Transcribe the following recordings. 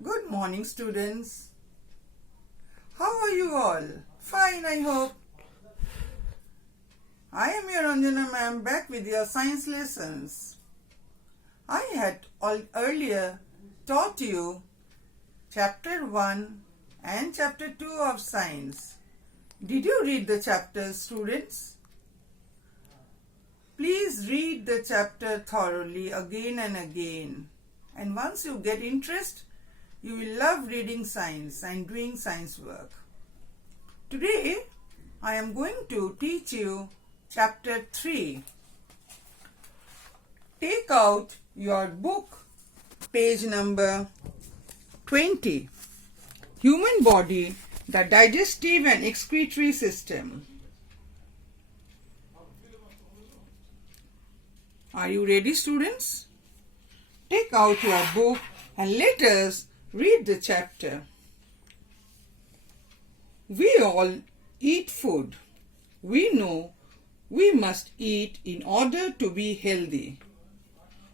Good morning, students. How are you all? Fine, I hope. I am your Anjana ma'am back with your science lessons. I had earlier taught you chapter 1 and chapter 2 of science. Did you read the chapters, students? Please read the chapter thoroughly again and again. And once you get interest, you will love reading science and doing science work. Today, I am going to teach you chapter 3. Take out your book, page number 20. Human body, the digestive and excretory system. Are you ready, students? Take out your book and let us read the chapter. We all eat food. We know we must eat in order to be healthy.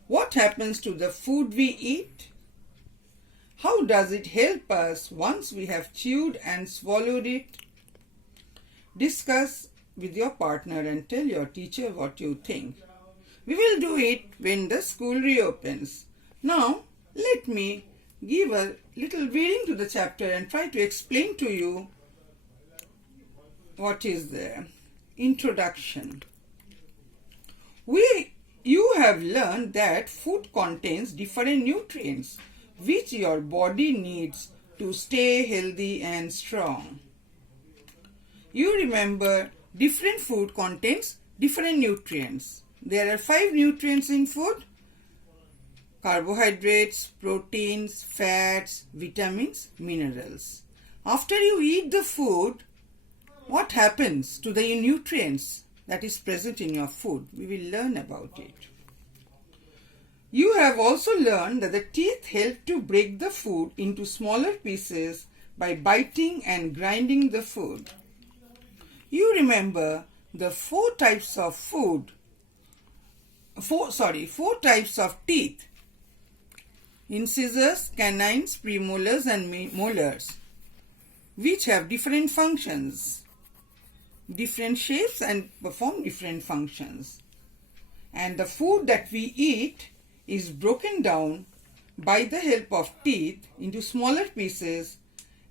What happens to the food we eat? How does it help us once we have chewed and swallowed it? Discuss with your partner and tell your teacher what you think. We will do it when the school reopens. Now, let me give a little reading to the chapter and try to explain to you what is there. Introduction. You have learned that food contains different nutrients which your body needs to stay healthy and strong. You remember different food contains different nutrients. There are 5 nutrients in food: carbohydrates, proteins, fats, vitamins, minerals. After you eat the food, what happens to the nutrients that is present in your food? We will learn about it. You have also learned that the teeth help to break the food into smaller pieces by biting and grinding the food. You remember the 4 types of teeth: incisors, canines, premolars and molars, which have different functions, different shapes and perform different functions. And the food that we eat is broken down by the help of teeth into smaller pieces,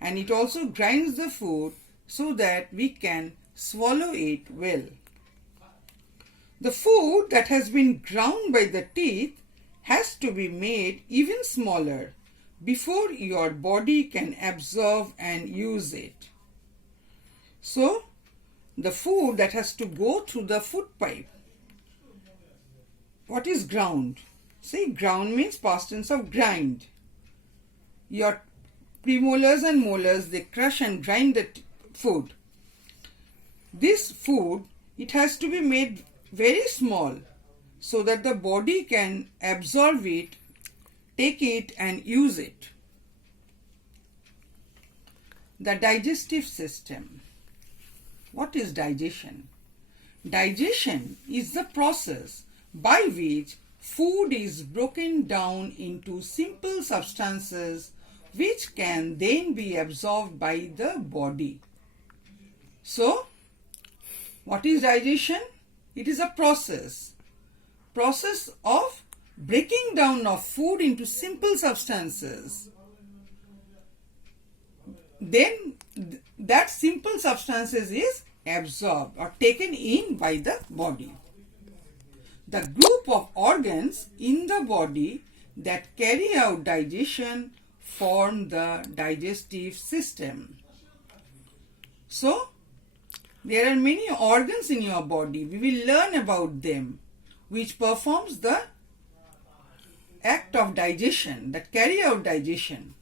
and it also grinds the food so that we can swallow it well. The food that has been ground by the teeth has to be made even smaller before your body can absorb and use it. So, the food that has to go through the food pipe. What is ground? See, ground means past tense of grind. Your premolars and molars, they crush and grind the food. This food, it has to be made very small so that the body can absorb it, take it and use it. The digestive system. What is digestion? Digestion is the process by which food is broken down into simple substances which can then be absorbed by the body. So, what is digestion? It is a process of breaking down of food into simple substances. Then that simple substances is absorbed or taken in by the body. The group of organs in the body that carry out digestion form the digestive system. So, there are many organs in your body. We will learn about them, which performs the act of digestion, that carry out digestion.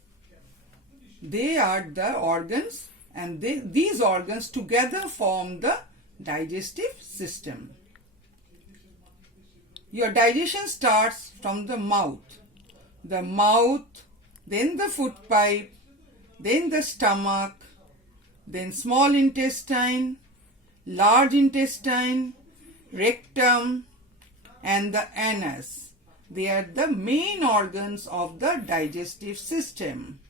They are the organs, and these organs together form the digestive system. Your digestion starts from the mouth. The mouth, then the food pipe, then the stomach, then small intestine, large intestine, rectum, and the anus. They are the main organs of the digestive system.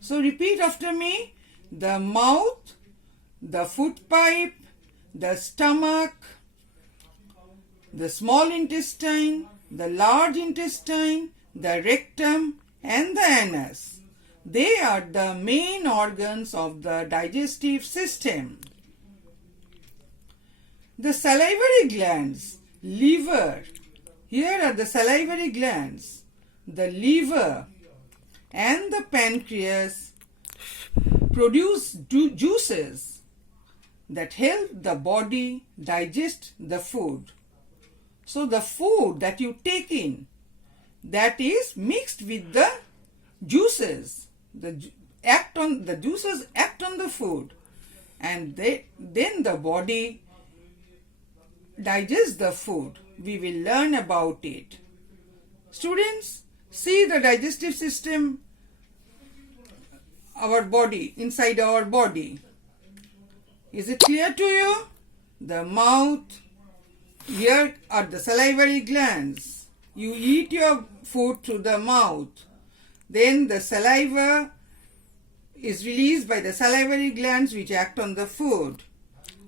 So repeat after me. The mouth, the food pipe, the stomach, the small intestine, the large intestine, the rectum and the anus. They are the main organs of the digestive system. The salivary glands, liver. Here are the salivary glands. The liver and the pancreas produce juices that help the body digest the food. So the food that you take in, that is mixed with the juices. The juices act on the food, and then the body digests the food. We will learn about it. Students, see the digestive system, our body, inside our body. Is it clear to you? The mouth, here are the salivary glands. You eat your food through the mouth. Then the saliva is released by the salivary glands which act on the food.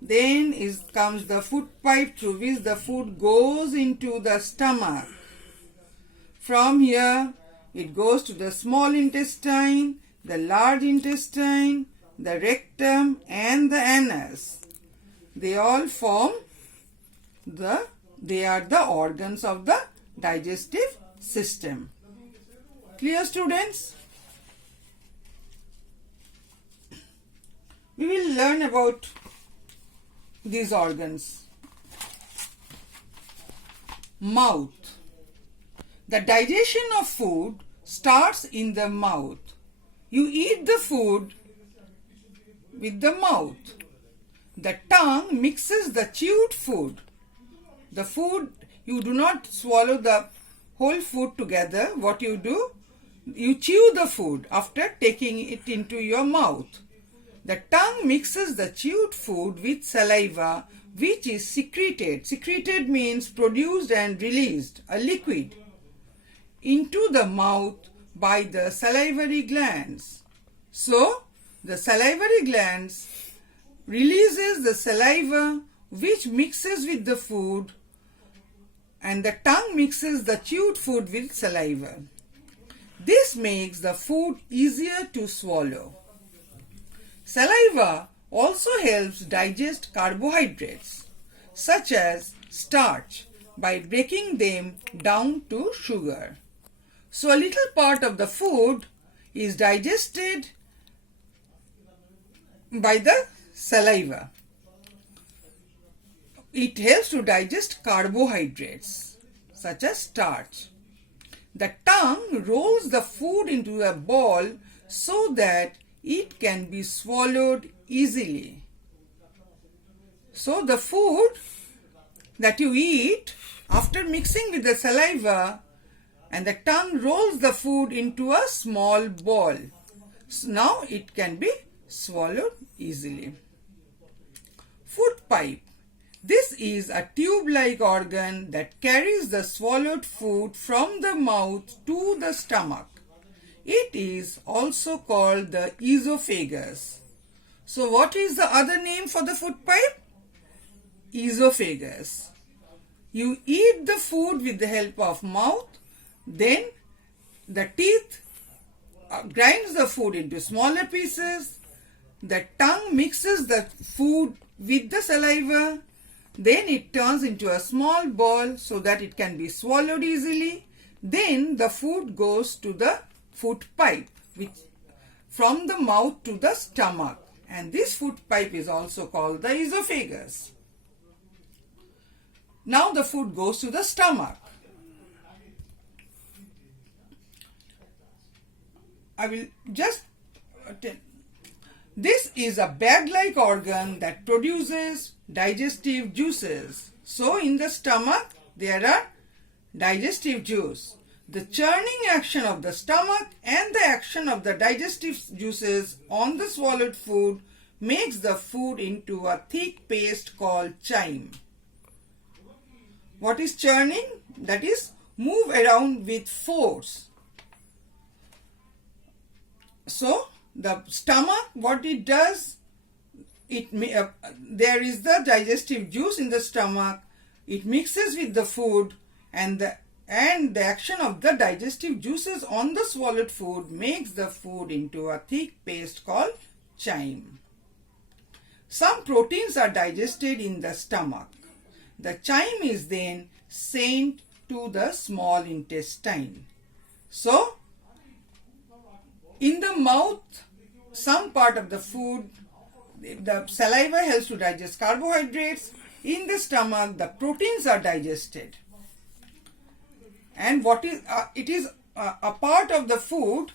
Then comes the food pipe through which the food goes into the stomach. From here, it goes to the small intestine, the large intestine, the rectum and the anus. They all they are the organs of the digestive system. Clear, students? We will learn about these organs. Mouth. The digestion of food starts in the mouth. You eat the food with the mouth. The tongue mixes the chewed food. The food, you do not swallow the whole food together. What you do? You chew the food after taking it into your mouth. The tongue mixes the chewed food with saliva, which is secreted. Secreted means produced and released, a liquid, into the mouth by the salivary glands. So, the salivary glands releases the saliva which mixes with the food, and the tongue mixes the chewed food with saliva. This makes the food easier to swallow. Saliva also helps digest carbohydrates such as starch by breaking them down to sugar. So a little part of the food is digested by the saliva. It helps to digest carbohydrates such as starch. The tongue rolls the food into a ball so that it can be swallowed easily. So the food that you eat, after mixing with the saliva, and the tongue rolls the food into a small ball. So now it can be swallowed easily. Food pipe. This is a tube-like organ that carries the swallowed food from the mouth to the stomach. It is also called the esophagus. So what is the other name for the food pipe? Esophagus. You eat the food with the help of mouth, then the teeth grinds the food into smaller pieces, the tongue mixes the food with the saliva, then it turns into a small ball so that it can be swallowed easily. Then the food goes to the food pipe from the mouth to the stomach, and this food pipe is also called the esophagus. Now the food goes to the stomach. This is a bag-like organ that produces digestive juices. So in the stomach there are digestive juice. The churning action of the stomach and the action of the digestive juices on the swallowed food makes the food into a thick paste called chyme. What is churning? That is move around with force. So the stomach, what it does, there is the digestive juice in the stomach. It mixes with the food, and the action of the digestive juices on the swallowed food makes the food into a thick paste called chyme. Some proteins are digested in the stomach. The chyme is then sent to the small intestine. So, in the mouth, some part of the food, the saliva helps to digest carbohydrates. In the stomach, the proteins are digested. And it is a part of the food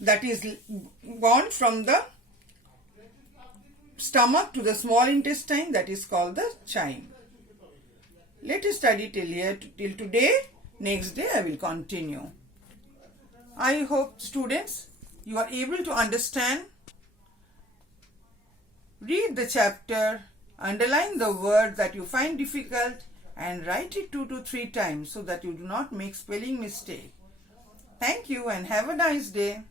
that is gone from the stomach to the small intestine, that is called the chyme. Let us study till today. Next day I will continue. I hope, students, you are able to understand. Read the chapter, underline the word that you find difficult, and write it 2 to 3 times so that you do not make spelling mistake. Thank you and have a nice day.